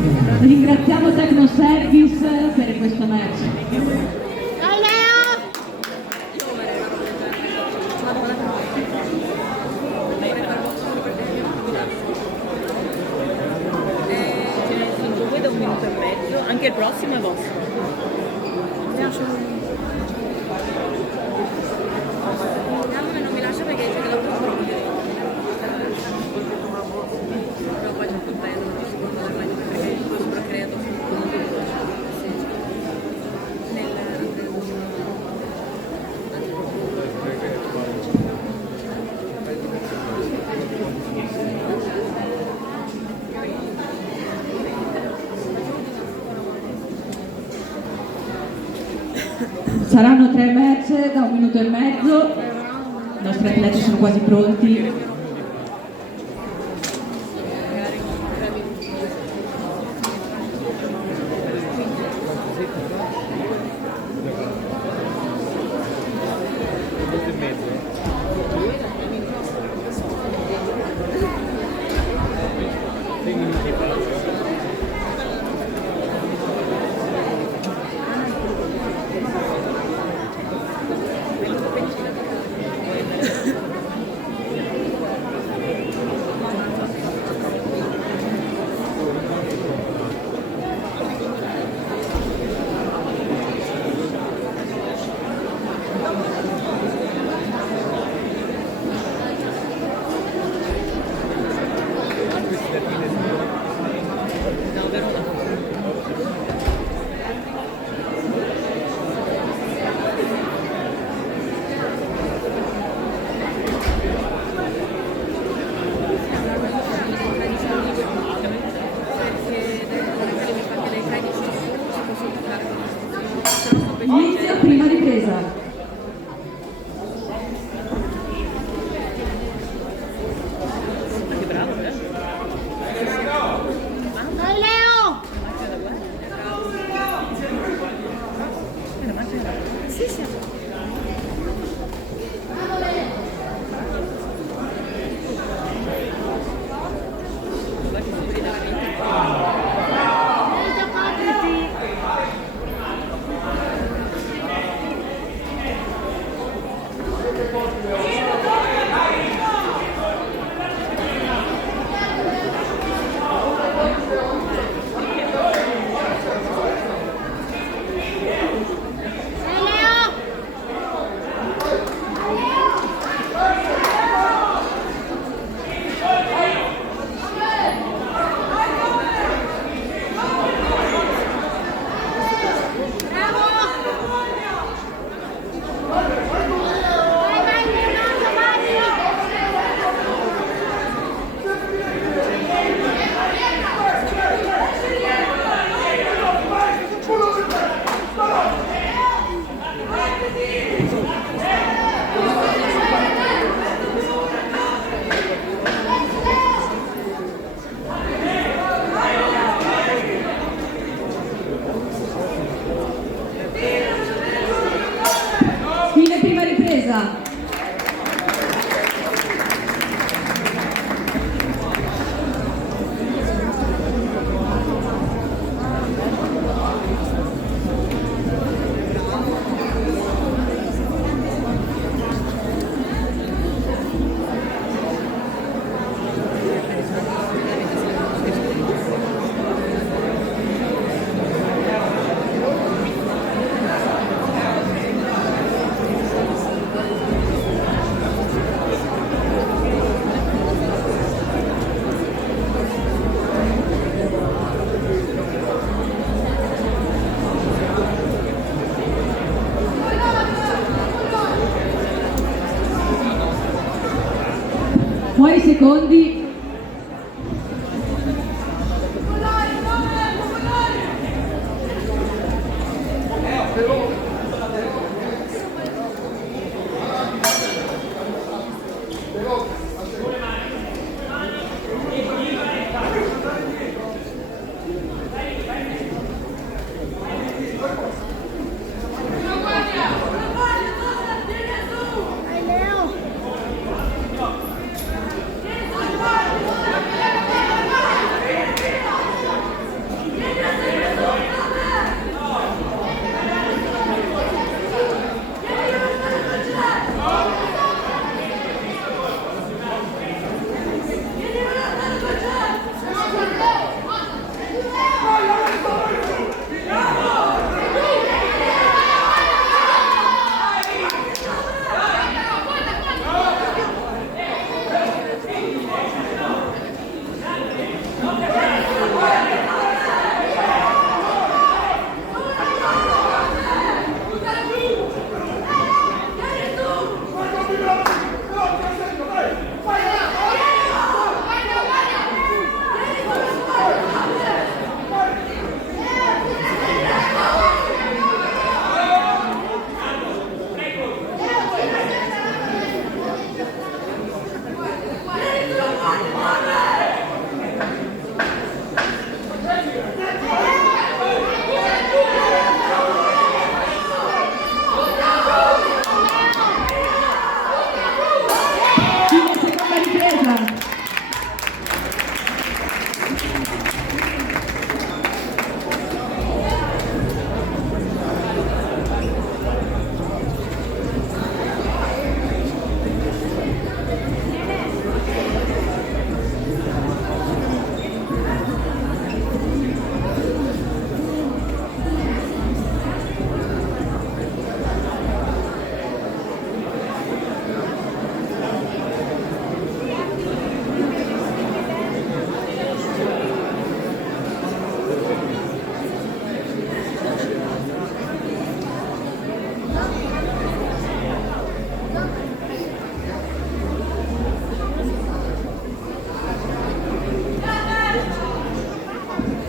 Ringraziamo Tecnoservice per questo match. Dai Leo! Voi da 1 minuto e mezzo, anche il prossimo è vostro. Non mi lascia perché dice che l'ho fatto. No, poi c'è tutto il tempo, secondo me, perché io sono creato Saranno 3 match da 1 minuto e mezzo. I nostri atleti sono quasi pronti. Inizio prima ripresa. Dai Leo! Sì, sì. Fine prima ripresa. Fuori secondi. Dai Leo!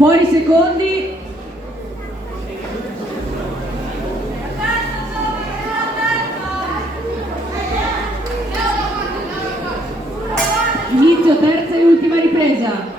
Fuori secondi. Inizio terza e ultima ripresa.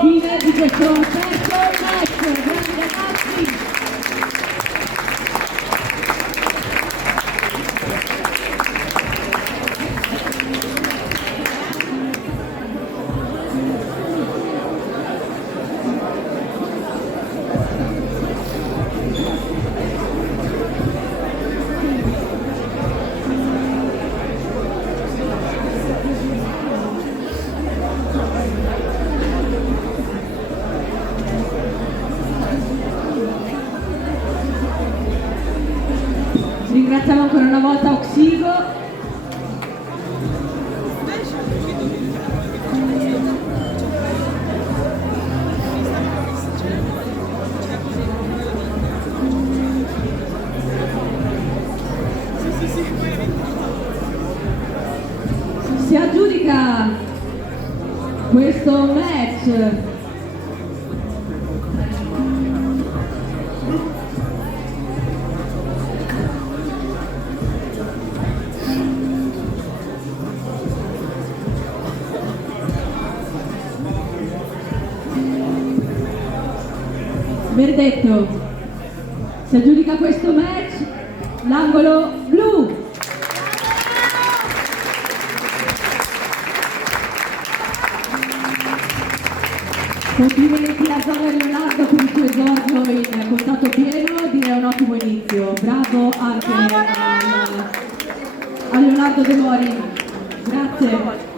Fine di questo terzo match, grandi ragazzi! Ringraziamo ancora una volta Oxigo. Si aggiudica questo match verdetto. Si aggiudica questo match l'angolo blu. Complimenti a Zara Leonardo per il suo esordio in contatto pieno, direi un ottimo inizio. Bravo anche a Leonardo De Mori. Grazie.